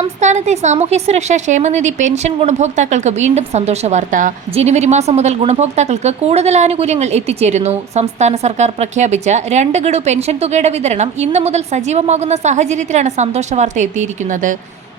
സംസ്ഥാനത്തെ സാമൂഹ്യ സുരക്ഷാ ക്ഷേമനിധി പെൻഷൻ ഗുണഭോക്താക്കൾക്ക് വീണ്ടും സന്തോഷ വാർത്ത. ജനുവരി മാസം മുതൽ ഗുണഭോക്താക്കൾക്ക് കൂടുതൽ ആനുകൂല്യങ്ങൾ എത്തിച്ചേരുന്നു. സംസ്ഥാന സർക്കാർ പ്രഖ്യാപിച്ച രണ്ട് ഗഡു പെൻഷൻ തുകയുടെ വിതരണം ഇന്ന് മുതൽ സജീവമാകുന്ന സാഹചര്യത്തിലാണ് സന്തോഷ വാർത്ത എത്തിയിരിക്കുന്നത്.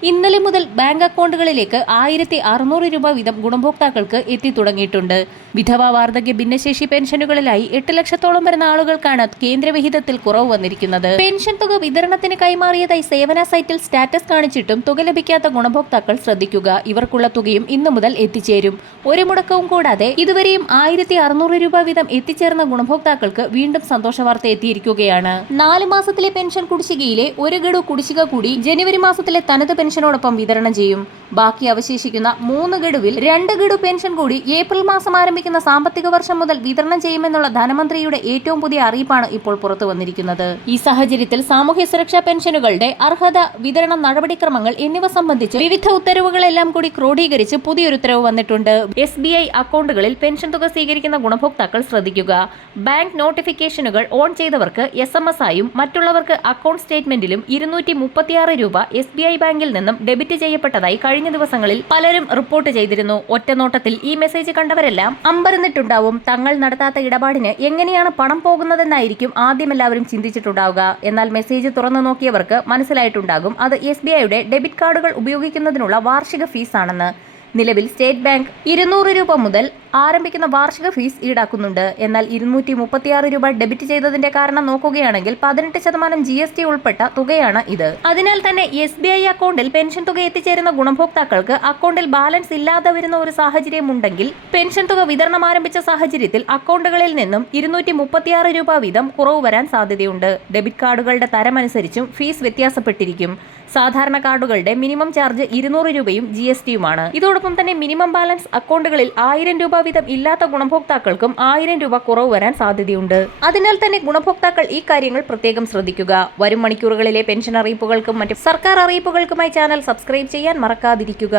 ഇന്നലെ മുതൽ ബാങ്ക് അക്കൗണ്ടുകളിലേക്ക് ആയിരത്തി അറുന്നൂറ് രൂപ വീതം ഗുണഭോക്താക്കൾക്ക് എത്തി തുടങ്ങിയിട്ടുണ്ട് വിധവ വാർദ്ധക്യ ഭിന്നശേഷി പെൻഷനുകളിലായി എട്ട് ലക്ഷത്തോളം വരുന്ന ആളുകൾക്കാണ് കേന്ദ്രവിഹിതത്തിൽ കുറവ് വന്നിരിക്കുന്നത്. പെൻഷൻ തുക വിതരണത്തിന് കൈമാറിയതായി സേവന സൈറ്റിൽ സ്റ്റാറ്റസ് കാണിച്ചിട്ടും തുക ലഭിക്കാത്ത ഗുണഭോക്താക്കൾ ശ്രദ്ധിക്കുക. ഇവർക്കുള്ള തുകയും ഇന്നു മുതൽ എത്തിച്ചേരും. ഒരു മുടക്കവും കൂടാതെ ഇതുവരെയും ആയിരത്തി അറുന്നൂറ് രൂപ വീതം എത്തിച്ചേർന്ന ഗുണഭോക്താക്കൾക്ക് വീണ്ടും സന്തോഷ വാർത്ത എത്തിയിരിക്കുകയാണ്. നാല് മാസത്തിലെ പെൻഷൻ കുടിശ്ശികയിലെ ഒരു ഗഡു കുടിശ്ശിക കൂടി ജനുവരി മാസത്തിലെ തനത് പെൻഷനോടൊപ്പം വിതരണം ചെയ്യും. ബാക്കി അവശേഷിക്കുന്ന മൂന്ന് ഗഡുവിൽ രണ്ട് ഗഡു പെൻഷൻ കൂടി ഏപ്രിൽ മാസം ആരംഭിക്കുന്ന സാമ്പത്തിക വർഷം മുതൽ വിതരണം ചെയ്യുമെന്നുള്ള ധനമന്ത്രിയുടെ ഏറ്റവും പുതിയ അറിയിപ്പാണ് ഇപ്പോൾ പുറത്തു വന്നിരിക്കുന്നത്. ഈ സാഹചര്യത്തിൽ സാമൂഹ്യ സുരക്ഷാ പെൻഷനുകളുടെ അർഹത വിതരണ നടപടിക്രമങ്ങൾ എന്നിവ സംബന്ധിച്ച് വിവിധ ഉത്തരവുകളെല്ലാം കൂടി ക്രോഡീകരിച്ച് പുതിയൊരു ഉത്തരവ് വന്നിട്ടുണ്ട്. എസ് ബി ഐ അക്കൗണ്ടുകളിൽ പെൻഷൻ തുക സ്വീകരിക്കുന്ന ഗുണഭോക്താക്കൾ ശ്രദ്ധിക്കുക. ബാങ്ക് നോട്ടിഫിക്കേഷനുകൾ ഓൺ ചെയ്തവർക്ക് എസ് എം എസ് ആയും മറ്റുള്ളവർക്ക് അക്കൗണ്ട് സ്റ്റേറ്റ്മെന്റിലും ഇരുന്നൂറ്റി മുപ്പത്തിയാറ് രൂപ എസ് ബി ഐ ബാങ്കിൽ നിന്നും ഡെബിറ്റ് ചെയ്യപ്പെട്ടതായി കഴിഞ്ഞ ദിവസങ്ങളിൽ പലരും റിപ്പോർട്ട് ചെയ്തിരുന്നു. ഒറ്റനോട്ടത്തിൽ ഈ മെസ്സേജ് കണ്ടവരെല്ലാം അമ്പരന്നിട്ടുണ്ടാവും. തങ്ങൾ നടത്താത്ത ഇടപാടിന് എങ്ങനെയാണ് പണം പോകുന്നതെന്നായിരിക്കും ആദ്യം എല്ലാവരും ചിന്തിച്ചിട്ടുണ്ടാവുക. എന്നാൽ മെസ്സേജ് തുറന്നു നോക്കിയവർക്ക് മനസ്സിലായിട്ടുണ്ടാകും. അത് എസ് ബി ഐയുടെ ഡെബിറ്റ് കാർഡുകൾ ഉപയോഗിക്കുന്നതിനുള്ള വാർഷിക ഫീസാണെന്ന്. നിലവിൽ സ്റ്റേറ്റ് ബാങ്ക് ഇരുന്നൂറ് രൂപ മുതൽ ആരംഭിക്കുന്ന വാർഷിക ഫീസ് ഈടാക്കുന്നുണ്ട്. എന്നാൽ ഇരുന്നൂറ്റി മുപ്പത്തിയാറ് രൂപ ഡെബിറ്റ് ചെയ്തതിന്റെ കാരണം നോക്കുകയാണെങ്കിൽ പതിനെട്ട് ശതമാനം ജി എസ് ടി ഉൾപ്പെട്ട തുകയാണ് ഇത്. അതിനാൽ തന്നെ എസ് ബി ഐ അക്കൗണ്ടിൽ പെൻഷൻ തുക എത്തിച്ചേരുന്ന ഗുണഭോക്താക്കൾക്ക് അക്കൗണ്ടിൽ ബാലൻസ് ഇല്ലാതെ വരുന്ന ഒരു സാഹചര്യം ഉണ്ടെങ്കിൽ പെൻഷൻ തുക വിതരണം ആരംഭിച്ച സാഹചര്യത്തിൽ അക്കൗണ്ടുകളിൽ നിന്നും ഇരുന്നൂറ്റി മുപ്പത്തിയാറ് രൂപ വീതം കുറവ് വരാൻ സാധ്യതയുണ്ട്. ഡെബിറ്റ് കാർഡുകളുടെ തരമനുസരിച്ചും ഫീസ് വ്യത്യാസപ്പെട്ടിരിക്കും. സാധാരണ കാർഡുകളുടെ മിനിമം ചാർജ് ഇരുന്നൂറ് രൂപയും ജി എസ് ടിയുമാണ്. ഇതോടൊപ്പം തന്നെ മിനിമം ബാലൻസ് അക്കൗണ്ടുകളിൽ ആയിരം രൂപ വീതം ഇല്ലാത്ത ഗുണഭോക്താക്കൾക്കും ആയിരം രൂപ കുറവ് വരാൻ സാധ്യതയുണ്ട്. അതിനാൽ തന്നെ ഗുണഭോക്താക്കൾ ഈ കാര്യങ്ങൾ പ്രത്യേകം ശ്രദ്ധിക്കുക. വരും മണിക്കൂറുകളിലെ പെൻഷൻ അറിയിപ്പുകൾക്കും മറ്റ് സർക്കാർ അറിയിപ്പുകൾക്കുമായി ചാനൽ സബ്സ്ക്രൈബ് ചെയ്യാൻ മറക്കാതിരിക്കുക.